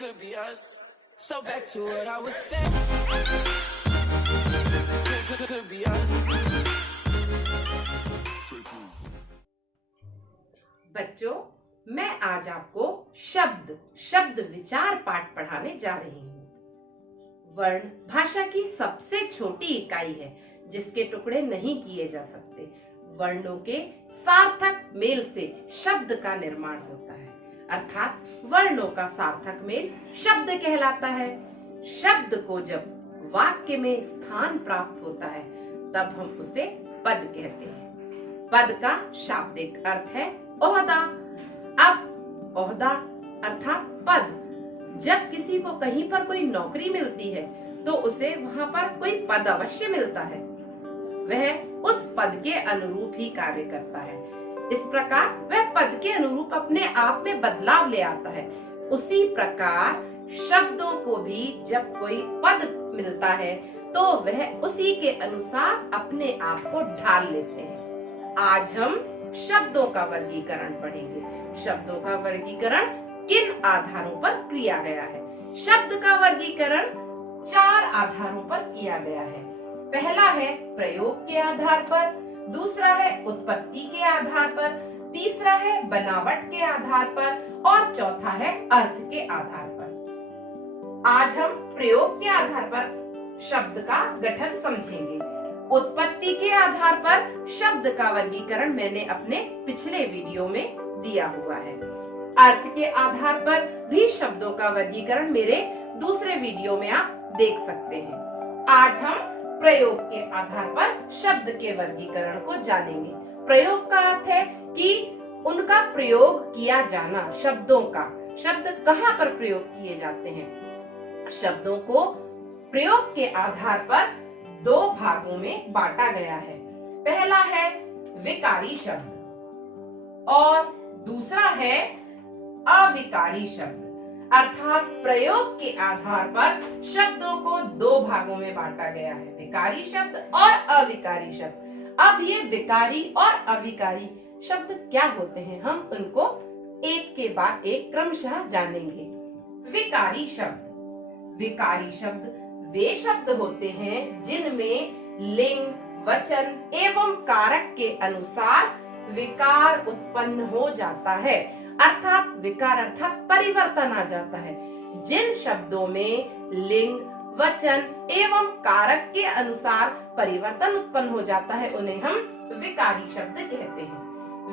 could be us. So back to what I was saying. Could be us. बच्चों, मैं आज आपको शब्द विचार पाठ पढ़ाने जा रही हूँ। वर्ण भाषा की सबसे छोटी इकाई है जिसके टुकड़े नहीं किए जा सकते। वर्णों के सार्थक मेल से शब्द का निर्माण होता है, अर्थात वर्णों का सार्थक मेल शब्द कहलाता है। शब्द को जब वाक्य में स्थान प्राप्त होता है तब हम उसे पद कहते हैं। पद का शाब्दिक अर्थ है ओहदा। अब ओहदा अर्थात पद, जब किसी को कहीं पर कोई नौकरी मिलती है तो उसे वहां पर कोई पद अवश्य मिलता है, वह उस पद के अनुरूप ही कार्य करता है। इस प्रकार वह पद के अनुरूप अपने आप में बदलाव ले आता है। उसी प्रकार शब्दों को भी जब कोई पद मिलता है तो वह उसी के अनुसार अपने आप को ढाल लेते हैं। आज हम शब्दों का वर्गीकरण पढ़ेंगे। शब्दों का वर्गीकरण किन आधारों पर किया गया है? शब्द का वर्गीकरण 4 आधारों पर किया गया है। पहला है प्रयोग के आधार पर, दूसरा है उत्पत्ति के आधार पर, तीसरा है बनावट के आधार पर और चौथा है अर्थ के आधार पर। आज हम प्रयोग के आधार पर शब्द का गठन समझेंगे। उत्पत्ति के आधार पर शब्द का वर्गीकरण मैंने अपने पिछले वीडियो में दिया हुआ है। अर्थ के आधार पर भी शब्दों का वर्गीकरण मेरे दूसरे वीडियो में आप देख सकते हैं। आज हम प्रयोग के आधार पर शब्द के वर्गीकरण को जानेंगे। प्रयोग का अर्थ है कि उनका प्रयोग किया जाना। शब्दों का शब्द कहाँ पर प्रयोग किए जाते हैं? शब्दों को प्रयोग के आधार पर 2 भागों में बांटा गया है। पहला है विकारी शब्द और दूसरा है अविकारी शब्द। अर्थात प्रयोग के आधार पर शब्दों को 2 भागों में बांटा गया है, विकारी शब्द और अविकारी शब्द। अब ये विकारी और अविकारी शब्द क्या होते हैं, हम उनको एक के बाद एक क्रमशः जानेंगे। विकारी शब्द वे शब्द होते हैं जिनमें लिंग, वचन एवं कारक के अनुसार विकार उत्पन्न हो जाता है। अर्थात विकार अर्थात परिवर्तन आ जाता है। जिन शब्दों में लिंग, वचन एवं कारक के अनुसार परिवर्तन उत्पन्न हो जाता है उन्हें हम विकारी शब्द कहते हैं।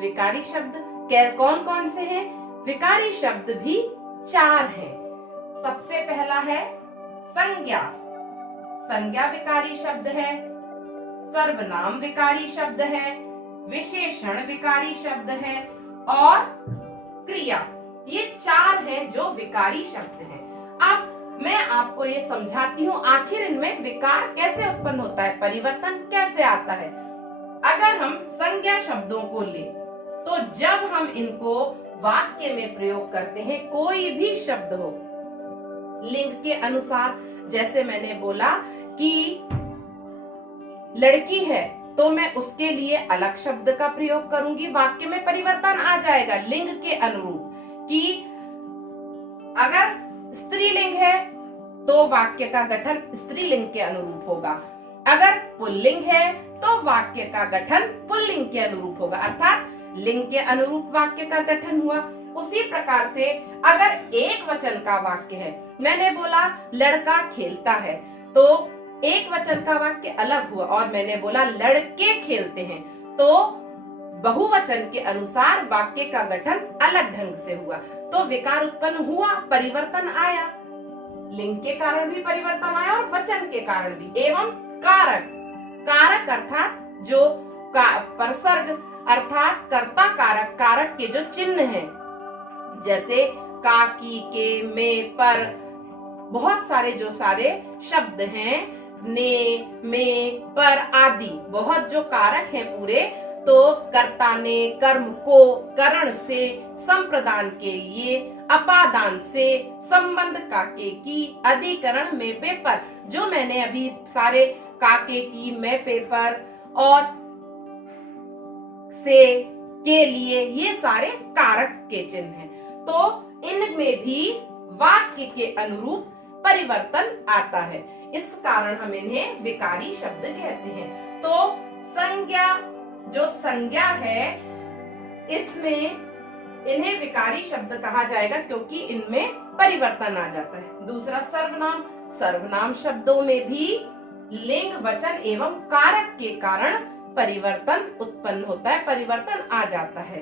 विकारी शब्द कौन कौन से हैं? विकारी शब्द भी 4 हैं। सबसे पहला है संज्ञा विकारी शब्द है, सर्वनाम विकारी शब्द है, विशेषण विकारी शब्द है और क्रिया। ये 4 हैं जो विकारी शब्द हैं। अब मैं आपको ये समझाती हूँ आखिर इनमें विकार कैसे उत्पन्न होता है, परिवर्तन कैसे आता है। अगर हम संज्ञा शब्दों को लें तो जब हम इनको वाक्य में प्रयोग करते हैं, कोई भी शब्द हो लिंग के अनुसार, जैसे मैंने बोला कि लड़की है तो मैं उसके लिए अलग शब्द का प्रयोग करूंगी, वाक्य में परिवर्तन आ जाएगा लिंग के अनुरूप। कि अगर स्त्रीलिंग है तो वाक्य का गठन स्त्रीलिंग के अनुरूप होगा, अगर पुल्लिंग है तो वाक्य का गठन पुल्लिंग के अनुरूप होगा। अर्थात लिंग के अनुरूप वाक्य का गठन हुआ। उसी प्रकार से अगर एक वचन का वाक्य है, मैंने बोला लड़का खेलता है तो एक वचन का वाक्य अलग हुआ, और मैंने बोला लड़के खेलते हैं तो बहुवचन के अनुसार वाक्य का गठन अलग ढंग से हुआ। तो विकार उत्पन्न हुआ, परिवर्तन आया, लिंग के कारण भी परिवर्तन आया और वचन के कारण भी। एवं कारक अर्थात जो परसर्ग अर्थात कर्ता कारक के जो चिन्ह हैं, जैसे का, की, के, में, पर, बहुत सारे जो सारे शब्द हैं, ने, में, पर आदि, बहुत जो कारक हैं पूरे, तो कर्ता ने कर्म को करण से, संप्रदान के लिए, अपादान से, संबंध काके की, अधिकरण में, पेपर, जो मैंने अभी सारे काके की, में, पेपर और से, के लिए, ये सारे कारक के चिन्ह हैं। तो इनमें भी वाक्य के अनुरूप परिवर्तन आता है। इस कारण हम इन्हें विकारी शब्द कहते हैं। तो संज्ञा, जो संज्ञा है, इसमें इन्हें विकारी शब्द कहा जाएगा क्योंकि इनमें परिवर्तन आ जाता है। दूसरा सर्वनाम, सर्वनाम शब्दों में भी लिंग, वचन एवं कारक के कारण परिवर्तन उत्पन्न होता है, परिवर्तन आ जाता है।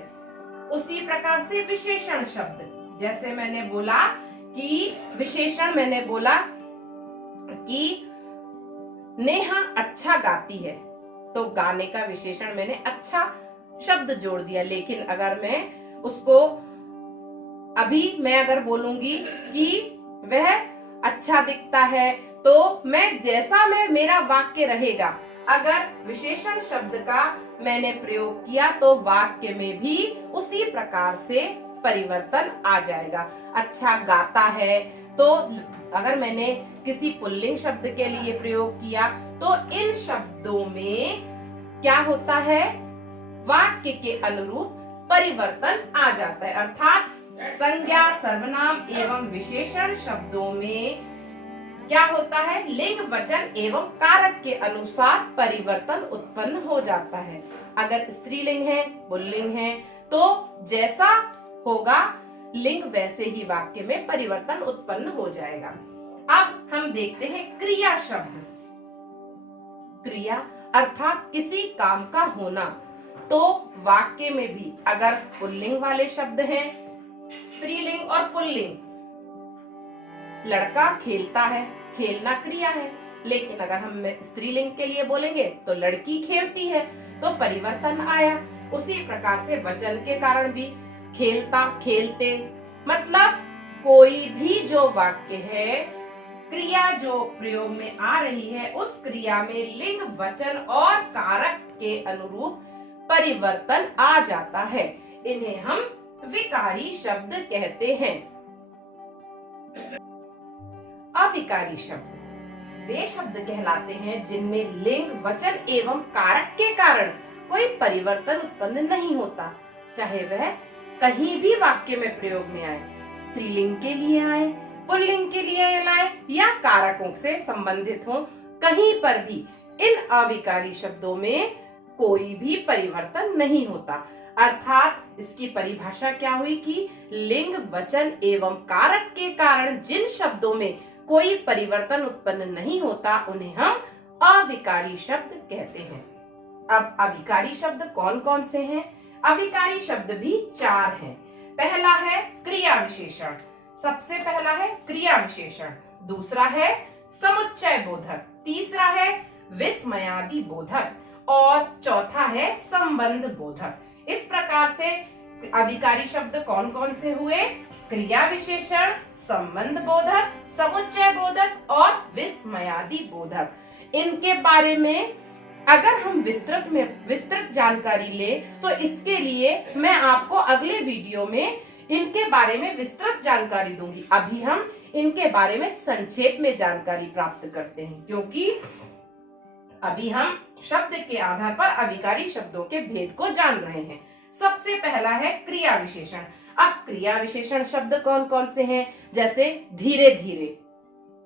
उसी प्रकार से विशेषण शब्द, जैसे मैंने बोला कि विशेषण, मैंने बोला कि नेहा अच्छा गाती है, तो गाने का विशेषण मैंने अच्छा शब्द जोड़ दिया। लेकिन अगर मैं उसको अभी मैं अगर बोलूंगी कि वह अच्छा दिखता है, तो मैं जैसा मेरा वाक्य रहेगा, अगर विशेषण शब्द का मैंने प्रयोग किया तो वाक्य में भी उसी प्रकार से परिवर्तन आ जाएगा। अच्छा गाता है, तो अगर मैंने किसी पुल्लिंग शब्द के लिए प्रयोग किया तो इन शब्दों में क्या होता है, वाक्य के अनुरूप परिवर्तन आ जाता है। अर्थात संज्ञा, सर्वनाम एवं विशेषण शब्दों में क्या होता है, लिंग, वचन एवं कारक के अनुसार परिवर्तन उत्पन्न हो जाता है। अगर स्त्रीलिंग है, पुल्लिंग है, तो जैसा होगा लिंग वैसे ही वाक्य में परिवर्तन उत्पन्न हो जाएगा। अब हम देखते हैं क्रिया शब्द। क्रिया अर्थात किसी काम का होना। तो वाक्य में भी अगर पुल्लिंग वाले शब्द हैं, स्त्रीलिंग और पुल्लिंग, लड़का खेलता है, खेलना क्रिया है। लेकिन अगर हम स्त्रीलिंग के लिए बोलेंगे तो लड़की खेलती है, तो परिवर्तन आया। उसी प्रकार से वचन के कारण भी खेलता, खेलते, मतलब कोई भी जो वाक्य है, क्रिया जो प्रयोग में आ रही है, उस क्रिया में लिंग, वचन और कारक के अनुरूप परिवर्तन आ जाता है। इन्हें हम विकारी शब्द कहते हैं। अविकारी शब्द वे शब्द कहलाते हैं जिनमें लिंग, वचन एवं कारक के कारण कोई परिवर्तन उत्पन्न नहीं होता, चाहे वह कहीं भी वाक्य में प्रयोग में आए, स्त्रीलिंग के लिए आए, पुल्लिंग के लिए आए या कारकों से संबंधित हो, कहीं पर भी इन अविकारी शब्दों में कोई भी परिवर्तन नहीं होता। अर्थात इसकी परिभाषा क्या हुई कि लिंग, वचन एवं कारक के कारण जिन शब्दों में कोई परिवर्तन उत्पन्न नहीं होता, उन्हें हम अविकारी शब्द कहते हैं। अब अविकारी शब्द कौन कौन से हैं? अविकारी शब्द भी 4 हैं। पहला है क्रिया विशेषण, सबसे पहला है क्रिया विशेषण, दूसरा है समुच्चय बोधक, तीसरा है विस्मयादि बोधक और चौथा है संबंध बोधक। इस प्रकार से अविकारी शब्द कौन कौन से हुए? क्रिया विशेषण, संबंध बोधक, समुच्चय बोधक और विस्मयादि बोधक। इनके बारे में अगर हम विस्तृत जानकारी लें तो इसके लिए मैं आपको अगले वीडियो में इनके बारे में विस्तृत जानकारी दूंगी। अभी हम इनके बारे में संक्षेप में जानकारी प्राप्त करते हैं, क्योंकि अभी हम शब्द के आधार पर अविकारी शब्दों के भेद को जान रहे हैं। सबसे पहला है क्रिया विशेषण। अब क्रिया विशेषण शब्द कौन कौन से हैं? जैसे धीरे धीरे,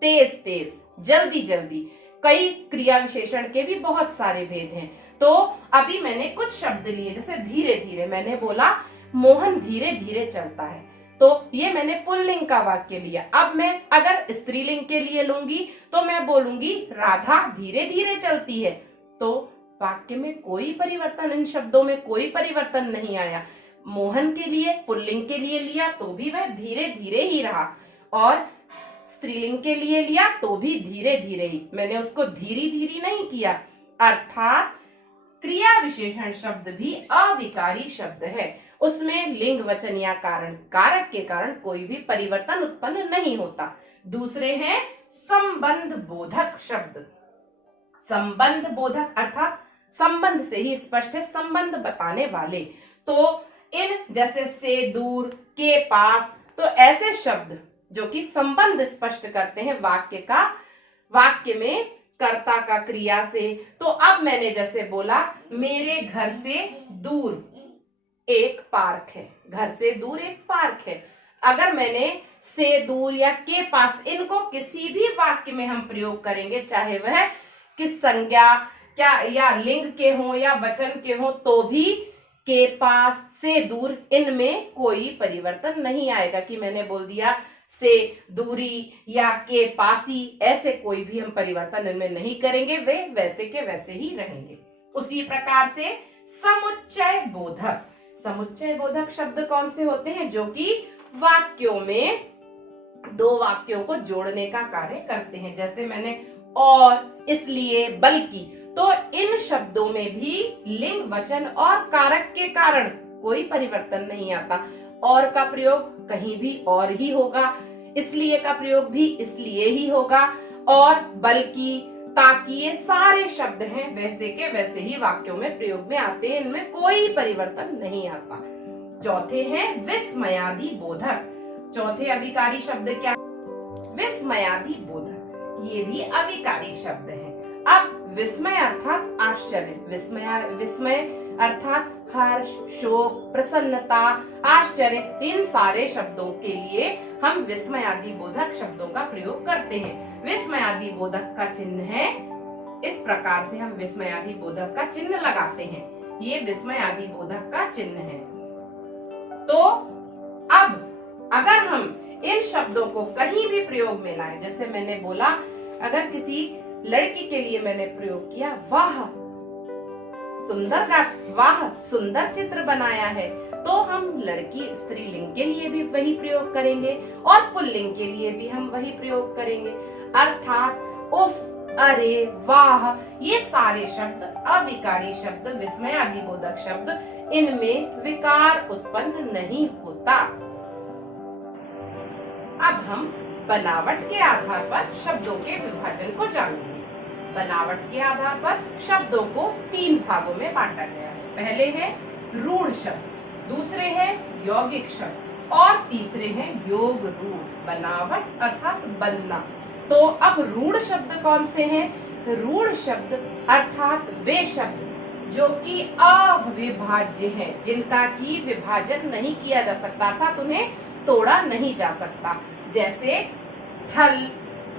तेज तेज, जल्दी जल्दी। कई क्रिया विशेषण के भी बहुत सारे भेद हैं। तो अभी मैंने कुछ शब्द लिए, जैसे धीरे धीरे, मैंने बोला मोहन धीरे धीरे चलता है, तो ये मैंने पुल्लिंग का वाक्य लिया। अब मैं अगर स्त्रीलिंग के लिए लूंगी तो मैं बोलूंगी राधा धीरे धीरे चलती है, तो वाक्य में कोई परिवर्तन, इन शब्दों में कोई परिवर्तन नहीं आया। मोहन के लिए, पुल्लिंग के लिए लिया तो भी वह धीरे धीरे ही रहा, और स्त्रीलिंग के लिए लिया तो भी धीरे धीरे ही, मैंने उसको धीरे धीरे नहीं किया। अर्थात क्रिया विशेषण शब्द भी अविकारी शब्द है, उसमें लिंग, वचन या कारक के कारण कोई भी परिवर्तन उत्पन्न नहीं होता। दूसरे हैं संबंध बोधक शब्द। संबंध बोधक अर्थात संबंध से ही स्पष्ट है, संबंध बताने वाले। तो इन जैसे से, दूर, के, पास, तो ऐसे शब्द जो कि संबंध स्पष्ट करते हैं वाक्य का, वाक्य में कर्ता का क्रिया से। तो अब मैंने जैसे बोला मेरे घर से दूर एक पार्क है, घर से दूर एक पार्क है, अगर मैंने से दूर या के पास, इनको किसी भी वाक्य में हम प्रयोग करेंगे, चाहे वह किस संज्ञा क्या या लिंग के हों या वचन के हों, तो भी के पास, से दूर, इनमें कोई परिवर्तन नहीं आएगा कि मैंने बोल दिया से दूरी या के पासी, ऐसे कोई भी हम परिवर्तन इनमें नहीं करेंगे, वे वैसे के वैसे ही रहेंगे। उसी प्रकार से समुच्चय बोधक, समुच्चय बोधक शब्द कौन से होते हैं? जो कि वाक्यों में दो वाक्यों को जोड़ने का कार्य करते हैं। जैसे मैंने और, इसलिए, बल्कि, तो इन शब्दों में भी लिंग, वचन और कारक के कारण कोई परिवर्तन नहीं आता। और का प्रयोग कहीं भी और ही होगा, इसलिए का प्रयोग भी इसलिए ही होगा, और, बल्कि, ताकि, ये सारे शब्द हैं वैसे के वैसे ही वाक्यों में प्रयोग में आते हैं, इनमें कोई परिवर्तन नहीं आता। चौथे हैं विस्मयादि बोधक। चौथे अविकारी शब्द क्या? विस्मयादि बोधक, ये भी अविकारी शब्द है। अब विस्मय अर्थात आश्चर्य, विस्मय अर्थात हर्ष, शोक, प्रसन्नता, आश्चर्य, इन सारे शब्दों के लिए हम विस्मयादि बोधक शब्दों का प्रयोग करते हैं। विस्मयादि बोधक का चिन्ह है, इस प्रकार से हम विस्मयादि बोधक का चिन्ह लगाते हैं। ये विस्मयादि बोधक का चिन्ह है। तो अब अगर हम इन शब्दों को कहीं भी प्रयोग में लाएं, जैसे मैंने बोला अगर किसी लड़की के लिए मैंने प्रयोग किया, वाह सुंदर वाह सुंदर चित्र बनाया है, तो हम लड़की स्त्रीलिंग के लिए भी वही प्रयोग करेंगे और पुल्लिंग के लिए भी हम वही प्रयोग करेंगे। अर्थात उफ, अरे, वाह, ये सारे शब्द अविकारी शब्द, विस्मयादि बोधक शब्द, इनमें विकार उत्पन्न नहीं होता। अब हम बनावट के आधार पर शब्दों के विभाजन को जानेंगे। बनावट के आधार पर शब्दों को 3 भागों में बांटा गया है। पहले है रूढ़ शब्द, दूसरे हैं यौगिक शब्द और तीसरे हैं योग रूढ़। बनावट अर्थात बनना। तो अब रूढ़ शब्द कौन से हैं? रूढ़ शब्द अर्थात वे शब्द जो कि अविभाज्य हैं, जिनका की विभाजन नहीं किया जा सकता, अर्थात उन्हें तोड़ा नहीं जा सकता। जैसे थल,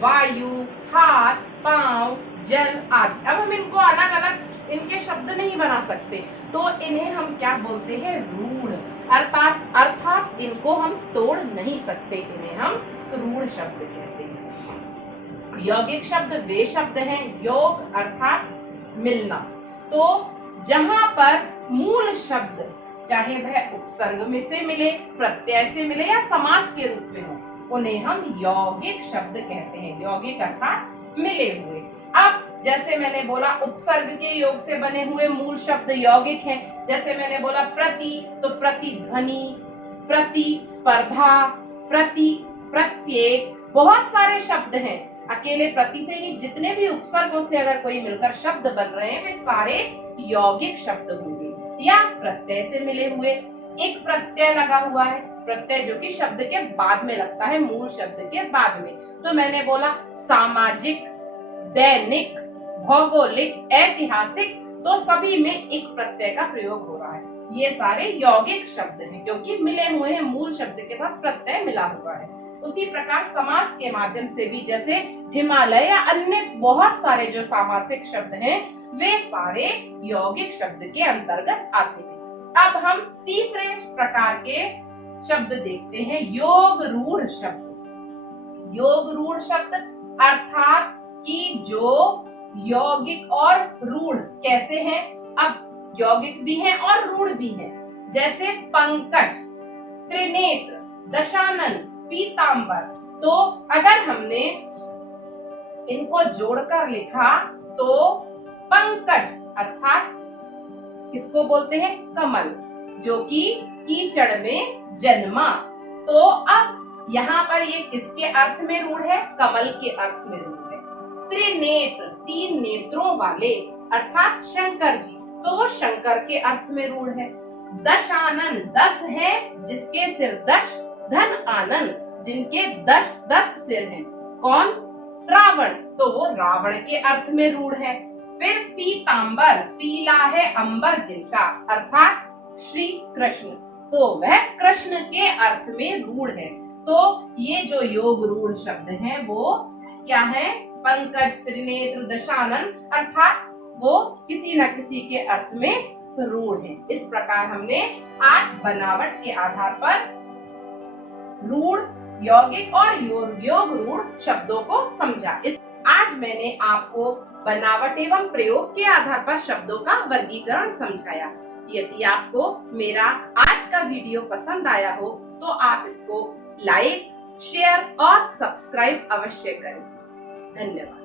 वायु, हाथ, पांव, जल आदि। अब हम इनको अलग अलग इनके शब्द नहीं बना सकते, तो इन्हें हम क्या बोलते हैं? रूढ़। अर्थात इनको हम तोड़ नहीं सकते, इन्हें हम रूढ़ शब्द कहते हैं। यौगिक शब्द वे शब्द हैं, योग अर्थात मिलना। तो जहां पर मूल शब्द चाहे वह उपसर्ग में से मिले, प्रत्यय से मिले या समास के रूप में हो, उन्हें हम यौगिक शब्द कहते हैं। यौगिक अर्थात मिले हुए। अब जैसे मैंने बोला उपसर्ग के योग से बने हुए मूल शब्द यौगिक हैं। जैसे मैंने बोला प्रति, तो प्रतिध्वनि, प्रतिस्पर्धा, प्रत्येक, बहुत सारे शब्द हैं। अकेले प्रति से ही जितने भी उपसर्गों से अगर कोई मिलकर शब्द बन रहे हैं, वे सारे यौगिक शब्द होंगे। या प्रत्यय से मिले हुए, एक प्रत्यय लगा हुआ है, प्रत्यय जो कि शब्द के बाद में लगता है, मूल शब्द के बाद में। तो मैंने बोला सामाजिक, दैनिक, भौगोलिक, ऐतिहासिक, तो सभी में एक प्रत्यय का प्रयोग हो रहा है। ये सारे यौगिक शब्द हैं क्योंकि मिले हुए हैं, मूल शब्द के साथ प्रत्यय मिला हुआ है। उसी प्रकार समास के माध्यम से भी, जैसे हिमालय या अन्य बहुत सारे जो सामासिक शब्द हैं, वे सारे यौगिक शब्द के अंतर्गत आते हैं। अब हम तीसरे प्रकार के शब्द देखते हैं, योग रूढ़ शब्द। योग रूढ़ शब्द अर्थात कि जो यौगिक और रूढ़ कैसे हैं? अब यौगिक भी हैं और रूढ़ भी हैं। जैसे पंकज, त्रिनेत्र, दशानन, पीतांबर। तो अगर हमने इनको जोड़कर लिखा तो पंकज अर्थात किसको बोलते हैं? कमल, जो कि कीचड़ में जन्मा। तो अब यहाँ पर ये किसके अर्थ में रूढ़ है? कमल के अर्थ में रूढ़ है। त्रिनेत्र, 3 नेत्रों वाले अर्थात शंकर जी, तो वो शंकर के अर्थ में रूढ़ है। दशानन, 10 है जिसके सिर 10, धन आनंद जिनके 10 सिर हैं। कौन? रावण, तो वो रावण के अर्थ में रूढ़ है। फिर पीतांबर, पीला है अंबर जिनका, अर्थात श्री कृष्ण, तो वह कृष्ण के अर्थ में रूढ़ है। तो ये जो योग रूढ़ शब्द है वो क्या है? पंकज, त्रिनेत्र, दशानन, अर्थात वो किसी न किसी के अर्थ में रूढ़ है। इस प्रकार हमने आज बनावट के आधार पर रूढ़, यौगिक और योग रूढ़ शब्दों को समझा। आज मैंने आपको बनावट एवं प्रयोग के आधार पर शब्दों का वर्गीकरण समझाया। यदि आपको मेरा आज का वीडियो पसंद आया हो तो आप इसको लाइक, शेयर और सब्सक्राइब अवश्य करें। धन्यवाद।